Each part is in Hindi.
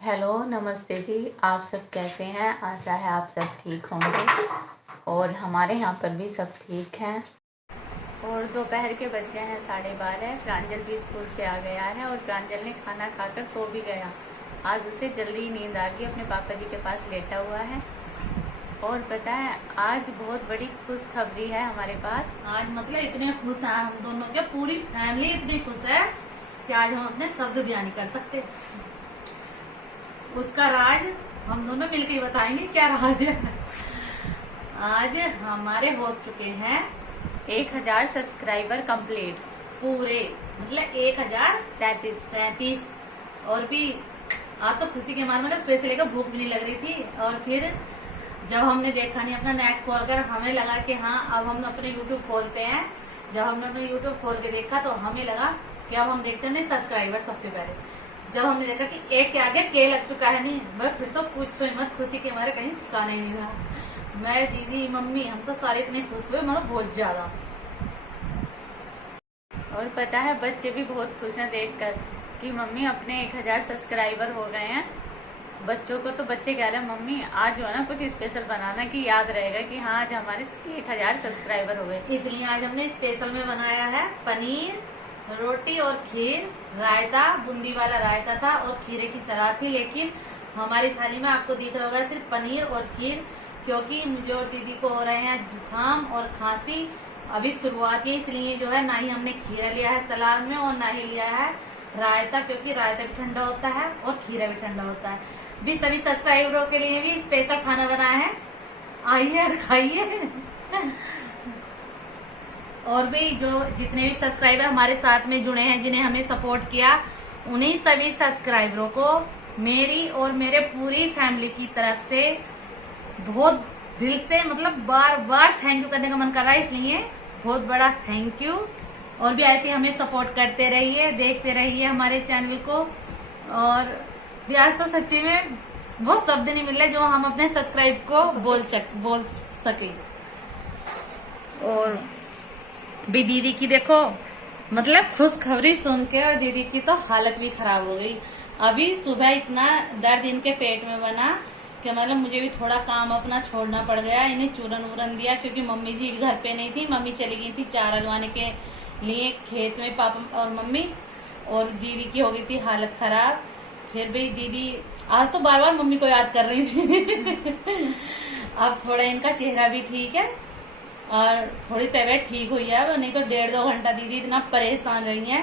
हेलो, नमस्ते जी। आप सब कैसे हैं? आशा है आप सब ठीक होंगे और हमारे यहाँ पर भी सब ठीक हैं। और दोपहर के बज गए हैं 12:30। प्रांजल भी स्कूल से आ गया है और प्रांजल ने खाना खाकर सो भी गया। आज उसे जल्दी नींद आ गई, अपने पापा जी के पास लेटा हुआ है। और पता है, आज बहुत बड़ी खुशखबरी है हमारे पास। आज मतलब इतने खुश हैं हम दोनों के, पूरी फैमिली इतनी खुश है कि आज हम अपने शब्द बयान नहीं कर सकते। उसका राज हम दोनों मिलकर ही बताएंगे क्या राज है। आज हमारे हो चुके हैं 1000 सब्सक्राइबर कंप्लीट। पूरे मतलब 1033। और भी आज तो खुशी के मारे मतलब स्पेशल लेकर भूख भी नहीं लग रही थी। और फिर जब हमने देखा नहीं, अपना नेट खोल कर हमें लगा कि हाँ अब हम अपने यूट्यूब खोलते हैं। जब हमने अपने यूट्यूब खोल के देखा तो हमें लगा कि अब हम देखते हैं सब्सक्राइबर। सबसे पहले जब हमने देखा कि एक के आगे के लग चुका है, नहीं मैं फिर तो पूछो मत, खुशी के हमारे कहीं ठिकाना ही नहीं रहा। मैं, दीदी, मम्मी, हम तो सारे इतने खुश हुए, मतलब बहुत ज्यादा। और पता है, बच्चे भी बहुत खुश हैं देखकर कि मम्मी अपने 1000 सब्सक्राइबर हो गए हैं। बच्चों को तो बच्चे कह रहे हैं मम्मी आज जो है ना कुछ स्पेशल बनाना कि याद रहेगा कि हाँ आज हमारे 1000 सब्सक्राइबर हो गए। इसलिए आज हमने स्पेशल में बनाया है पनीर, रोटी और खीर, रायता, बूंदी वाला रायता था और खीरे की सलाद थी। लेकिन हमारी थाली में आपको दिख रहा होगा सिर्फ पनीर और खीर, क्योंकि मुझे और दीदी को हो रहे हैं जुकाम और खांसी। अभी शुरुआत है, इसलिए जो है ना ही हमने खीरा लिया है सलाद में और ना ही लिया है रायता, क्योंकि रायता भी ठंडा होता है और खीरा भी ठंडा होता है। भी सभी सब्सक्राइबरों के लिए भी स्पेशल खाना बनाया है, आइए और खाइए। और भी जो जितने भी सब्सक्राइबर हमारे साथ में जुड़े हैं, जिन्हें हमें सपोर्ट किया, उन्हीं सभी सब्सक्राइबरों को मेरी और मेरे पूरी फैमिली की तरफ से बहुत दिल से मतलब बार बार थैंक यू करने का मन कर रहा है। इसलिए बहुत बड़ा थैंक यू। और भी ऐसे हमें सपोर्ट करते रहिए, देखते रहिए हमारे चैनल को। और भी आज तो सच्ची में बहुत शब्द नहीं मिल रहे जो हम अपने सब्सक्राइब को बोल सके। और भी दीदी की देखो मतलब खुशखबरी सुन के और दीदी की तो हालत भी खराब हो गई। अभी सुबह इतना दर्द इनके पेट में बना कि मतलब मुझे भी थोड़ा काम अपना छोड़ना पड़ गया। इन्हें चूरन वूरन दिया क्योंकि मम्मी जी घर पे नहीं थी, मम्मी चली गई थी चारा लगवाने के लिए खेत में, पापा और मम्मी। और दीदी की हो गई थी हालत खराब। फिर भी दीदी आज तो बार बार मम्मी को याद कर रही थी। अब थोड़ा इनका चेहरा भी ठीक है और थोड़ी तबीयत ठीक हुई है, नहीं तो 1.5-2 घंटा दीदी इतना परेशान रही है,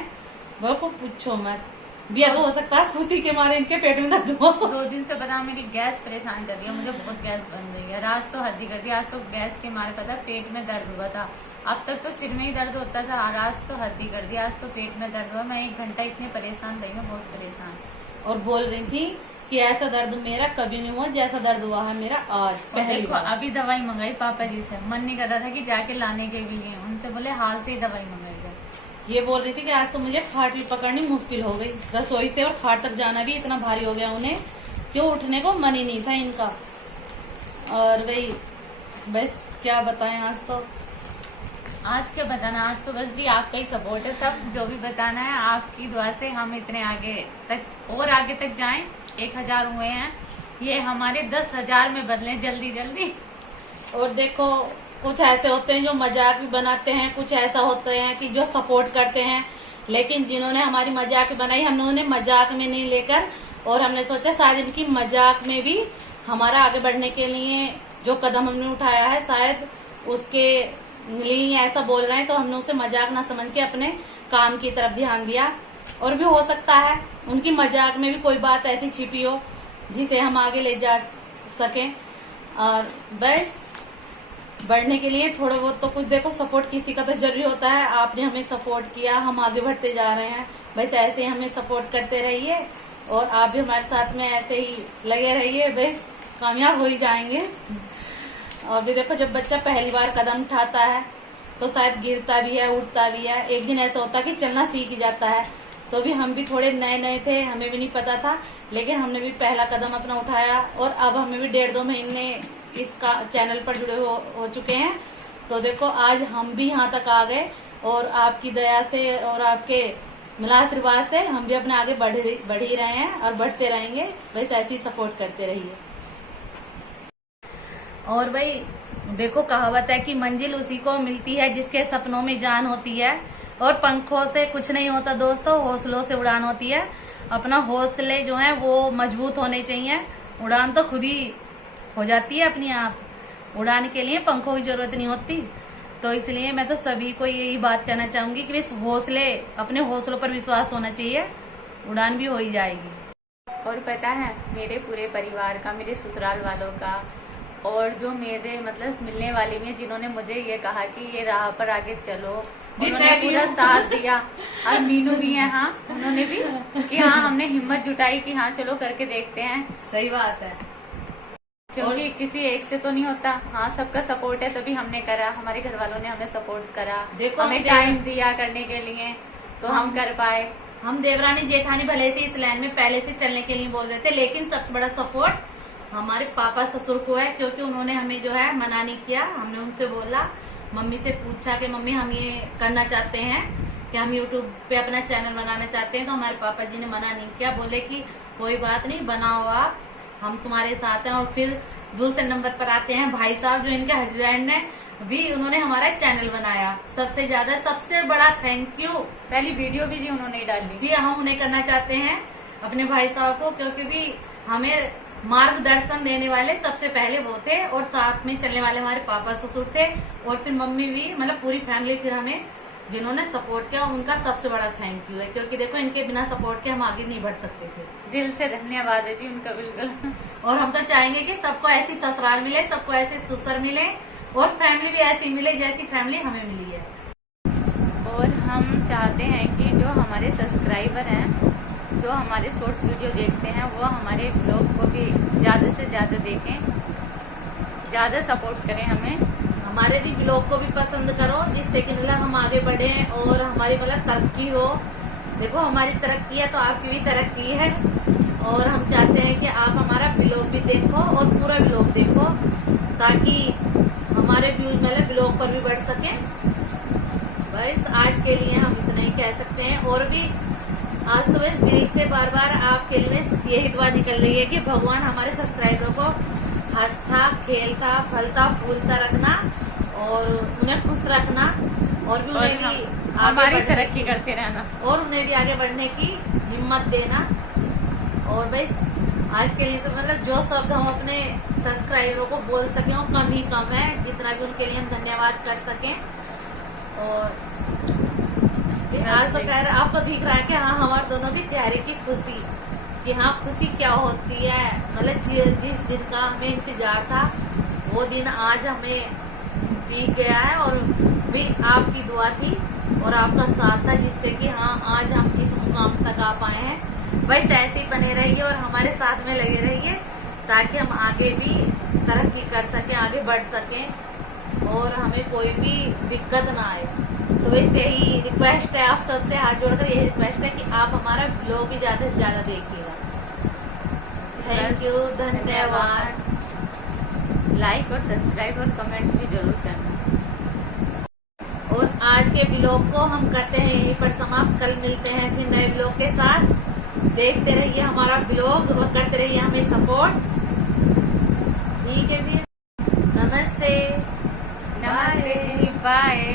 वो को पूछो मत। बिया तो हो सकता है खुशी के मारे इनके पेट में दर्द हो। 2 दिन से बता मेरी गैस परेशान कर रही है, मुझे बहुत गैस बन रही है। आज तो हद ही कर दी, आज तो गैस के मारे पता पेट में दर्द हुआ था। अब तक तो सिर में ही दर्द होता था और आज तो हद ही कर दी, आज तो पेट में दर्द हुआ। मैं 1 घंटा इतने परेशान रही हूँ, बहुत परेशान। और बोल रही थी कि ऐसा दर्द मेरा कभी नहीं हुआ जैसा दर्द हुआ है मेरा आज पहली बार। अभी दवाई मंगाई पापा जी से, मन नहीं कर रहा था कि जाके लाने के लिए, उनसे बोले हाल से ही दवाई मंगाई जाए। ये बोल रही थी कि आज तो मुझे खाट भी पकड़नी मुश्किल हो गई, रसोई से और खाट तक जाना भी इतना भारी हो गया उन्हें, क्यों उठने को मन ही नहीं था इनका। और वही बस क्या बताएं, आज क्या बताना, आज तो बस जी आपका ही सपोर्ट है। सब जो भी बताना है आपकी दुआ से हम इतने आगे तक और आगे तक जाएं। 1000 हुए हैं, ये हमारे 10,000 में बदले जल्दी जल्दी। और देखो कुछ ऐसे होते हैं जो मजाक भी बनाते हैं, कुछ ऐसा होते हैं कि जो सपोर्ट करते हैं। लेकिन जिन्होंने हमारी मजाक बनाई, हमने उन्हें मजाक में नहीं लेकर, और हमने सोचा शायद इनकी मजाक में भी हमारा आगे बढ़ने के लिए जो कदम हमने उठाया है शायद उसके लिए ऐसा बोल रहे हैं, तो हमने उसे मजाक ना समझ के अपने काम की तरफ ध्यान दिया। और भी हो सकता है उनकी मजाक में भी कोई बात ऐसी छिपी हो जिसे हम आगे ले जा सकें। और बस बढ़ने के लिए थोड़ा बहुत तो कुछ देखो, सपोर्ट किसी का तो जरूरी होता है। आपने हमें सपोर्ट किया, हम आगे बढ़ते जा रहे हैं। बस ऐसे ही हमें सपोर्ट करते रहिए और आप भी हमारे साथ में ऐसे ही लगे रहिए, बस कामयाब हो ही जाएंगे। और भी देखो जब बच्चा पहली बार कदम उठाता है तो शायद गिरता भी है, उठता भी है। एक दिन ऐसा होता है कि चलना सीख ही जाता है। तो भी हम भी थोड़े नए नए थे, हमें भी नहीं पता था, लेकिन हमने भी पहला कदम अपना उठाया। और अब हमें भी 1.5-2 महीने इसका चैनल पर जुड़े हो चुके हैं। तो देखो आज हम भी यहाँ तक आ गए और आपकी दया से और आपके मिला आशीर्वाद से हम भी अपने आगे बढ़ ही रहे हैं और बढ़ते रहेंगे। बस ऐसे ही सपोर्ट करते रहिए। और भाई देखो, कहावत है कि मंजिल उसी को मिलती है जिसके सपनों में जान होती है, और पंखों से कुछ नहीं होता दोस्तों, हौसलों से उड़ान होती है। अपना हौसले जो है वो मजबूत होने चाहिए। उड़ान तो खुद ही हो जाती है अपनी आप, उड़ान के लिए पंखों की जरूरत नहीं होती। तो इसलिए मैं तो सभी को यही बात कहना चाहूंगी कि बस अपने हौसलों पर विश्वास होना चाहिए, उड़ान भी हो ही जाएगी। और पता है, मेरे पूरे परिवार का, मेरे ससुराल वालों का, और जो मेरे मतलब मिलने वाले भी हैं, जिन्होंने मुझे ये कहा कि ये राह पर आगे चलो, उन्होंने पूरा साथ दिया। और मीनू भी है, हाँ, उन्होंने भी कि हाँ, हमने हिम्मत जुटाई कि हाँ चलो करके देखते हैं। सही बात है, क्योंकि किसी एक से तो नहीं होता। हाँ, सबका सपोर्ट है तभी हमने करा, हमारे घर वालों ने हमें सपोर्ट करा, देखो हमें टाइम दिया करने के लिए, तो हम कर पाए। हम देवरानी जेठानी भले से इस लाइन में पहले से चलने के लिए बोल रहे थे, लेकिन सबसे बड़ा सपोर्ट हमारे पापा ससुर को है, क्योंकि उन्होंने हमें जो है मना नहीं किया। हमने उनसे बोला, मम्मी से पूछा कि मम्मी हम ये करना चाहते हैं कि हम यूट्यूब पे अपना चैनल बनाना चाहते हैं, तो हमारे पापा जी ने मना नहीं किया, बोले कि कोई बात नहीं, बनाओ आप, हम तुम्हारे साथ हैं। और फिर दूसरे नंबर पर आते हैं भाई साहब, जो इनके हस्बैंड ने भी, उन्होंने हमारा चैनल बनाया। सबसे बड़ा थैंक यू। पहली वीडियो भी जी उन्होंने डाली। जी, हम उन्हें करना चाहते हैं अपने भाई साहब को, क्योंकि भी हमें मार्गदर्शन देने वाले सबसे पहले वो थे, और साथ में चलने वाले हमारे पापा ससुर थे, और फिर मम्मी भी, मतलब पूरी फैमिली फिर हमें जिन्होंने सपोर्ट किया, उनका सबसे बड़ा थैंक यू है। क्योंकि देखो, इनके बिना सपोर्ट के हम आगे नहीं बढ़ सकते थे। दिल से धन्यवाद है जी उनका, बिल्कुल। और हम तो चाहेंगे कि सबको ऐसी ससुराल मिले, सबको ऐसे ससुर मिले, और फैमिली भी ऐसी मिले जैसी फैमिली हमें मिली है। और हम चाहते हैं कि जो हमारे सब्सक्राइबर हैं, जो हमारे शॉर्ट्स वीडियो देखते हैं, वो हमारे ब्लॉग को भी ज़्यादा से ज़्यादा देखें, ज़्यादा सपोर्ट करें हमें। हमारे भी ब्लॉग को भी पसंद करो, जिससे कि मतलब हम आगे बढ़े और हमारी मतलब तरक्की हो। देखो, हमारी तरक्की है तो आपकी भी तरक्की है, और हम चाहते हैं कि आप हमारा ब्लॉग भी देखो और पूरा ब्लॉग देखो, ताकि हमारे व्यूज मतलब ब्लॉग पर भी बढ़ सके। बस आज के लिए हम इतना ही कह सकते हैं। और भी आज तो बस दिल से बार बार आपके लिए यही दुआ निकल रही है कि भगवान हमारे सब्सक्राइबरों को हंसता, खेलता, फलता, फूलता रखना, और उन्हें खुश रखना, और भी उन्हें भी हमारी तरक्की करते रहना, और उन्हें भी आगे बढ़ने की हिम्मत देना। और बस आज के लिए तो मतलब जो शब्द हम अपने सब्सक्राइबरों को बोल सकें वो कम ही कम है, जितना भी उनके लिए हम धन्यवाद कर सकें। और आज तो खैर आपको दिख रहा है कि हाँ, हमारे दोनों के चेहरे की खुशी, कि हाँ खुशी क्या होती है। मतलब जिस दिन का हमें इंतजार था, वो दिन आज हमें दिख गया है, और भी आपकी दुआ थी और आपका साथ था, जिससे कि हाँ आज हम इस मुकाम तक आ पाए हैं। बस ऐसे ही बने रहिए और हमारे साथ में लगे रहिए, ताकि हम आगे भी तरक्की कर सकें, आगे बढ़ सकें, और हमें कोई भी दिक्कत ना आए। तो वैसे ही रिक्वेस्ट है आप सबसे, हाथ जोड़कर यही रिक्वेस्ट है कि आप हमारा ब्लॉग भी ज्यादा से ज्यादा देखिएगा। थैंक यू, धन्यवाद। लाइक और सब्सक्राइब और कमेंट्स भी जरूर करना। और आज के ब्लॉग को हम करते हैं यहीं पर समाप्त। कल मिलते हैं फिर नए ब्लॉग के साथ। देखते रहिए हमारा ब्लॉग और करते रहिए हमें सपोर्ट। ठीक है, फिर नमस्ते, नमस्ते, बाय।